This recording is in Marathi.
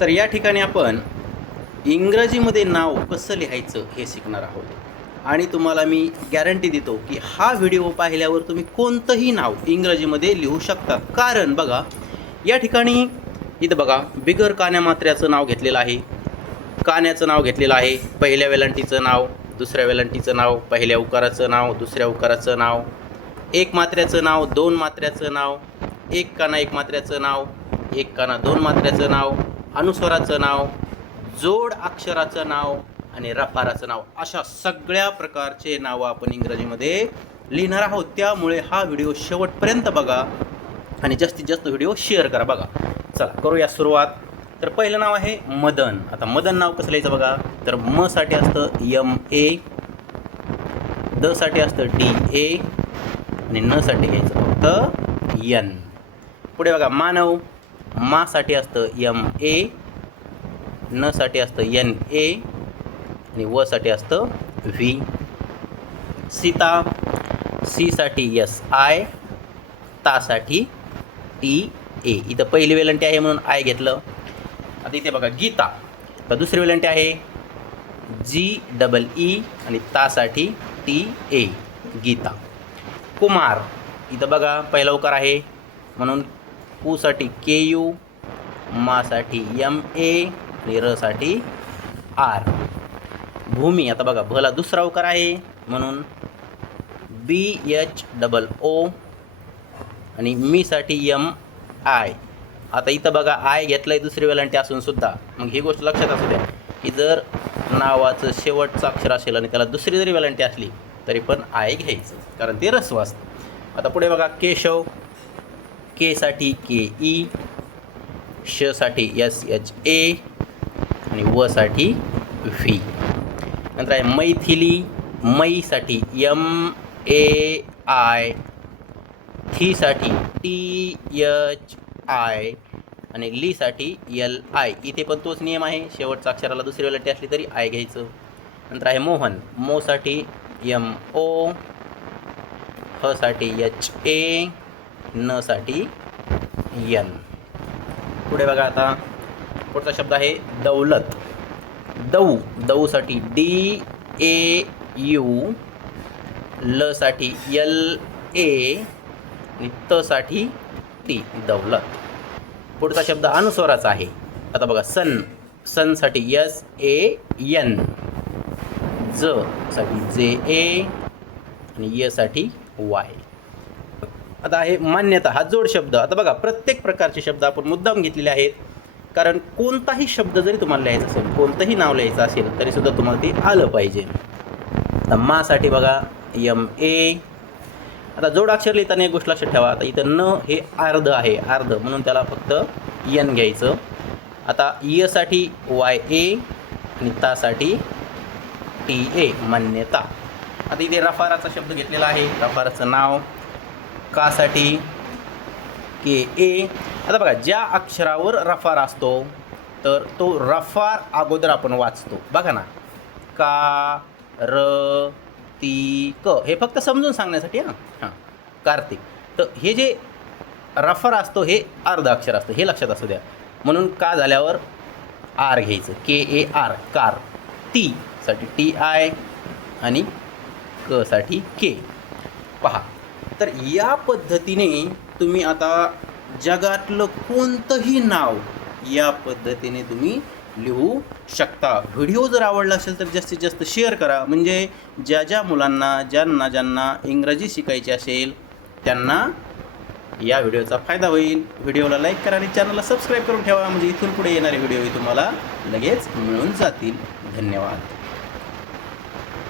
तर या ठिकाणी आपण इंग्रजीमध्ये नाव कसं लिहायचं हे शिकणार आहोत. आणि तुम्हाला मी गॅरंटी देतो की हा व्हिडिओ पाहिल्यावर तुम्ही कोणतंही नाव इंग्रजीमध्ये लिहू शकता. कारण बघा या ठिकाणी इथं बघा बिगर कान्या मात्र्याचं नाव घेतलेलं आहे. कान्याचं नाव घेतलेलं आहे पहिल्या वेलांटीचं नाव दुसऱ्या वेलांटीचं नाव पहिल्या उकाराचं नाव दुसऱ्या उकाराचं नाव. एक मात्र्याचं नाव दोन मात्र्याचं नाव. एक काना एक मात्र्याचं नाव एक काना दोन मात्र्याचं नाव. अनुस्वाराचं नाव जोड अक्षराचं नाव आणि रफाराचं नाव अशा सगळ्या प्रकारचे नावं आपण इंग्रजीमध्ये लिहिणार आहोत. त्यामुळे हा व्हिडिओ शेवटपर्यंत बघा आणि जास्तीत जास्त व्हिडिओ शेअर करा बघा. चला करूया सुरुवात. तर पहिलं नाव आहे मदन. आता मदन नाव कसं लिहायचं बघा? तर म साठी असतं यम ए द साठी असतं डी ए आणि न साठी घ्यायचं फक्त यन. पुढे बघा मानव. मासाठी असतं यम ए नसाठी असतं एन ए आणि वसाठी असतं व्ही सीता सीसाठी यस आय तासाठी टी ए इथं पहिली वेलंटी आहे म्हणून आय घेतलं. आता इथे बघा गीता. तर दुसरी वेलंटी आहे जी डबल ई आणि तासाठी टी ए गीता. कुमार. इथं बघा पहिला उकार आहे म्हणून पूसाठी के यू मासाठी एम ए आणि रसाठी आर भूमी आता बघा भला दुसरा उकार आहे म्हणून बी एच डबल ओ आणि मीसाठी यम आय आता इथं बघा आय घेतलं आहे दुसरी वेलांटी असूनसुद्धा मग ही गोष्ट लक्षात असू द्या. की जर नावाचं शेवटचं अक्षर असेल आणि त्याला दुसरी जरी वेलांटी असली तरी पण आय घ्यायचं कारण ते रस्व असतं. आता पुढे बघा केशव. केसाठी के ई शसाठी एस एच ए आणि वसाठी व्ही नंतर आहे मैथिली मैसाठी यम ए आय थीसाठी टी एच आय आणि लीसाठी एल आय इथे पण तोच नियम आहे. शेवटच्या अक्षराला दुसरी वेळेला असली तरी आय घ्यायचं. नंतर आहे मोहन. मोसाठी यम ओ हसाठी एच ए न साठी यन पुढे बघा आता पुढचा शब्द आहे दौलत. दऊ दऊसाठी डी ए यू लसाठी यल ए आणि तसाठी टी दौलत. पुढचा शब्द अनुस्वाराचा आहे. आता बघा सन सनसाठी यस ए यन ज साठी जे ए आणि यसाठी वाय आता आहे मान्यता हा जोड शब्द आता बघा प्रत्येक प्रकारचे शब्द आपण मुद्दाम घेतलेले आहेत. कारण कोणताही शब्द जरी तुम्हाला लिहायचा असेल कोणतंही नाव लिहायचं असेल तरीसुद्धा तुम्हाला ते आलं पाहिजे. आता मासाठी बघा यम ए. आता जोडाक्षर लिहिताना एक गोष्ट लक्षात ठेवा आता इथं न हे अर्ध आहे अर्ध म्हणून त्याला फक्त यन घ्यायचं. आता यसाठी वाय ए. आणि तासाठी टी ए. मान्यता. आता इथे रफाराचा शब्द घेतलेला आहे रफाराचं नाव. कासाठी के ए. आता बघा ज्या अक्षरावर रफार असतो तर तो रफार अगोदर आपण वाचतो. बघा ना. का र ती क. हे फक्त समजून सांगण्यासाठी हां. हां. कार्तिक. तर हे जे रफर असतो हे अर्ध अक्षर असतं. हे लक्षात असू द्या. म्हणून का झाल्यावर आर घ्यायचं. K A R. कार. ती साठी टी आय आणि क साठी के. पहा. तर या पद्धतीने तुम्ही आता जगातलं कोणतंही नाव या पद्धतीने तुम्ही लिहू शकता. व्हिडिओ जर आवडला असेल तर जास्तीत जास्त शेअर करा. म्हणजे ज्या ज्या मुलांना ज्यांना ज्यांना इंग्रजी शिकायची असेल त्यांना या व्हिडिओचा फायदा होईल. व्हिडिओला लाईक करा आणि चॅनलला सबस्क्राईब करून ठेवा. म्हणजे इथून पुढे येणारे व्हिडिओही तुम्हाला लगेच मिळून जातील. धन्यवाद.